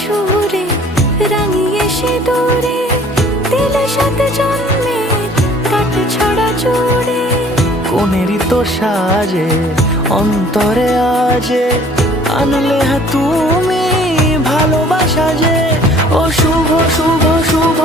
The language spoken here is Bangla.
সুরে, রাঙিয়ে সে দূরে দিলে সাথে জন্মে, কাটে ছড়া জোরে। কোনেরই তো সাজে অন্তরে আজে, আনলে হ্যাঁ তুমি ভালোবাসা যে। ও শুভ শুভ শুভ